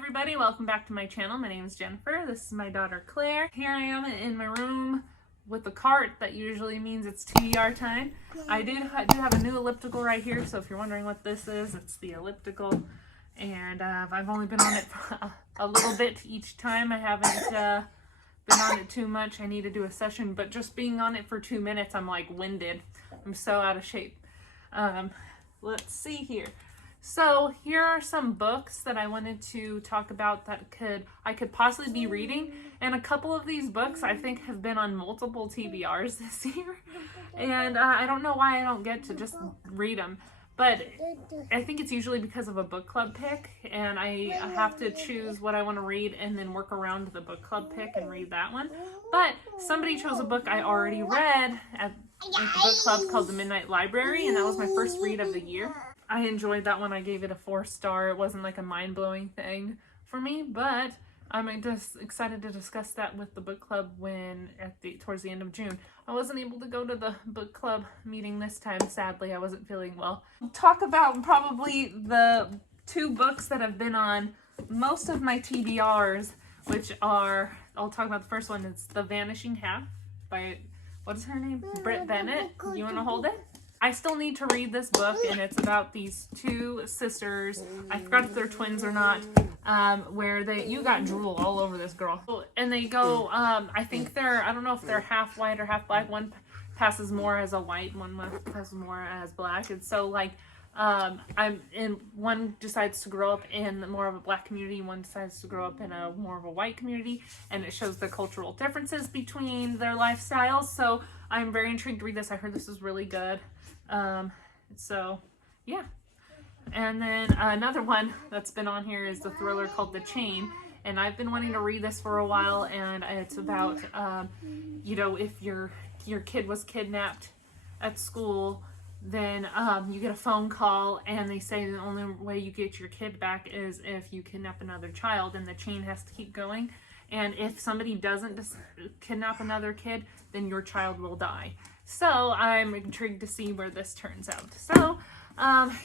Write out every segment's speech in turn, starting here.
everybody, welcome back to my channel. My name is Jennifer. This is my daughter Claire. Here I am in my room with the cart. That usually means it's TBR time. I do have a new elliptical right here, so if you're wondering what this is, it's the elliptical. And I've only been on it for a little bit each time. I haven't been on it too much. I need to do a session, but just being on it for 2 minutes, I'm like winded. I'm so out of shape. Let's see here. So here are some books that I wanted to talk about that I could possibly be reading, and a couple of these books I think have been on multiple TBRs this year, and I don't know why I don't get to just read them, but I think it's usually because of a book club pick, and I have to choose what I want to read and then work around the book club pick and read that one. But somebody chose a book I already read at the book club called The Midnight Library, and that was my first read of the year. I enjoyed that one. I gave it a 4-star. It wasn't like a mind-blowing thing for me, but I'm just excited to discuss that with the book club towards the end of June. I wasn't able to go to the book club meeting this time. Sadly, I wasn't feeling well. I'll talk about probably the 2 books that have been on most of my TBRs, which are, I'll talk about the first one. It's The Vanishing Half by, what is her name? Britt Bennett. You want to hold it? I still need to read this book, and it's about these 2 sisters. I forgot if they're twins or not, where you got drool all over this girl. And they go, I think I don't know if they're half white or half black. One passes more as a white, one passes more as black. And so, like, one decides to grow up in more of a black community, one decides to grow up in more of a white community, and it shows the cultural differences between their lifestyles. So I'm very intrigued to read this. I heard this is really good. So yeah. And then another one that's been on here is the thriller called The Chain, and I've been wanting to read this for a while, and it's about you know, if your kid was kidnapped at school, then you get a phone call and they say the only way you get your kid back is if you kidnap another child, and the chain has to keep going, and if somebody doesn't kidnap another kid, then your child will die. So I'm intrigued to see where this turns out. So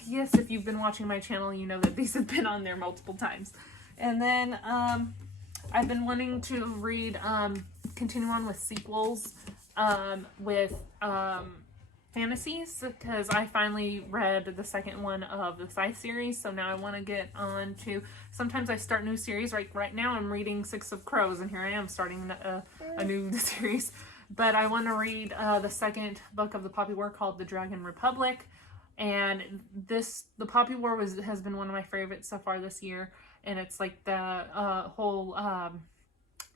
yes, if you've been watching my channel, you know that these have been on there multiple times. And then I've been wanting to read, continue on with sequels with fantasies, because I finally read the second one of the Scythe series, so now I want to get on to, sometimes I start new series. Right now I'm reading Six of Crows, and here I am starting a new series. But I want to read the second book of the Poppy War called The Dragon Republic, and the Poppy War has been one of my favorites so far this year, and it's like the whole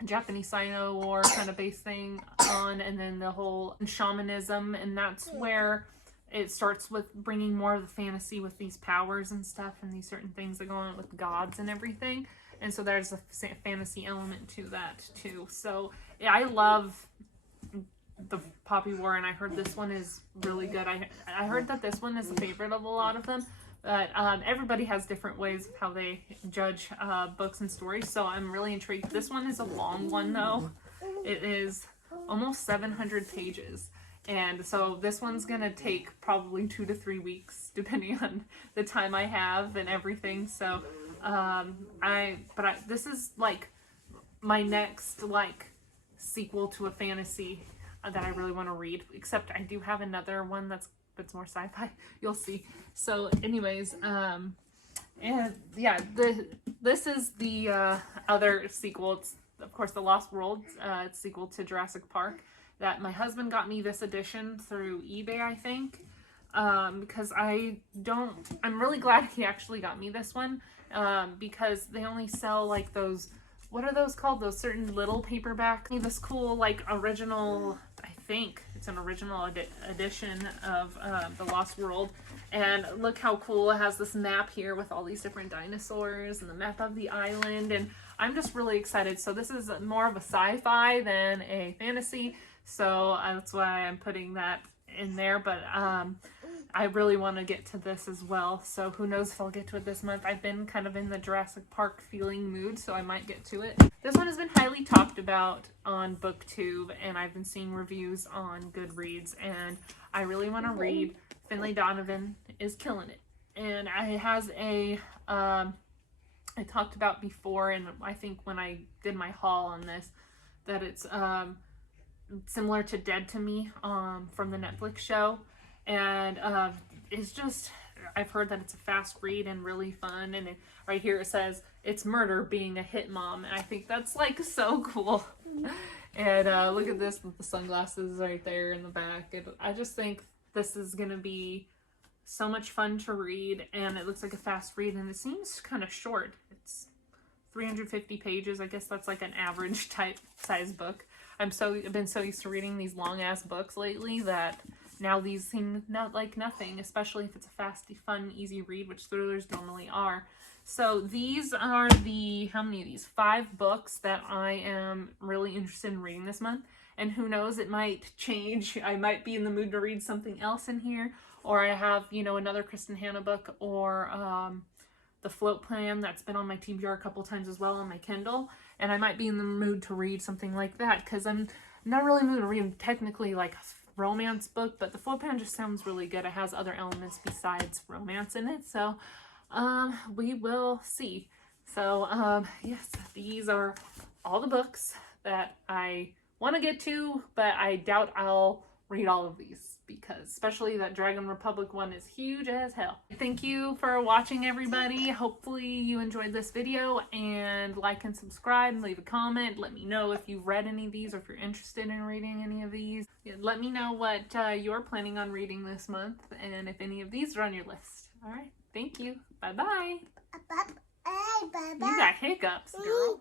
Japanese Sino War kind of based thing on, and then the whole shamanism, and that's where it starts with bringing more of the fantasy with these powers and stuff, and these certain things that go on with gods and everything, and so there's a fantasy element to that too. So yeah, I love the Poppy War, and I heard this one is really good. I heard that this one is a favorite of a lot of them, but everybody has different ways of how they judge books and stories, so I'm really intrigued. This one is a long one though. It is almost 700 pages, and so this one's gonna take probably 2 to 3 weeks depending on the time I have and everything. So this is like my next like sequel to a fantasy that I really want to read, except I do have another one that's more sci-fi. You'll see. So anyways, and yeah, this is the other sequel. It's of course The Lost World. It's sequel to Jurassic Park, that my husband got me this edition through eBay, I think, because I'm really glad he actually got me this one, because they only sell like those, what are those called? Those certain little paperback. This cool like original, I think it's an original edition of The Lost World. And look how cool, it has this map here with all these different dinosaurs and the map of the island. And I'm just really excited. So this is more of a sci-fi than a fantasy. So that's why I'm putting that in there. But I really want to get to this as well, so who knows if I'll get to it this month. I've been kind of in the Jurassic Park feeling mood, so I might get to it. This one has been highly talked about on BookTube, and I've been seeing reviews on Goodreads, and I really want to read. Finlay Donovan is killing it, and it has a I talked about before, and I think when I did my haul on this, that it's similar to Dead to Me from the Netflix show. And it's just, I've heard that it's a fast read and really fun. And right here it says, it's murder being a hit mom. And I think that's like so cool. And look at this with the sunglasses right there in the back. And I just think this is going to be so much fun to read. And it looks like a fast read. And it seems kind of short. It's 350 pages. I guess that's like an average type size book. I've been so used to reading these long ass books lately that now these seem not like nothing, especially if it's a fast, fun, easy read, which thrillers normally are. So these are how many of these? 5 books that I am really interested in reading this month. And who knows, it might change. I might be in the mood to read something else in here, or I have, you know, another Kristen Hanna book, or The Float Plan that's been on my TBR a couple times as well on my Kindle. And I might be in the mood to read something like that, because I'm not really in the mood to read technically like a romance book, but The Float Plan just sounds really good. It has other elements besides romance in it, so we will see. So yes, these are all the books that I want to get to, but I doubt I'll read all of these, because especially that Dragon Republic one is huge as hell. Thank you for watching, everybody. Hopefully you enjoyed this video, and like and subscribe and leave a comment. Let me know if you've read any of these, or if you're interested in reading any of these. Let me know what you're planning on reading this month, and if any of these are on your list. All right, thank you. Bye-bye. Bye-bye. You got hiccups, girl.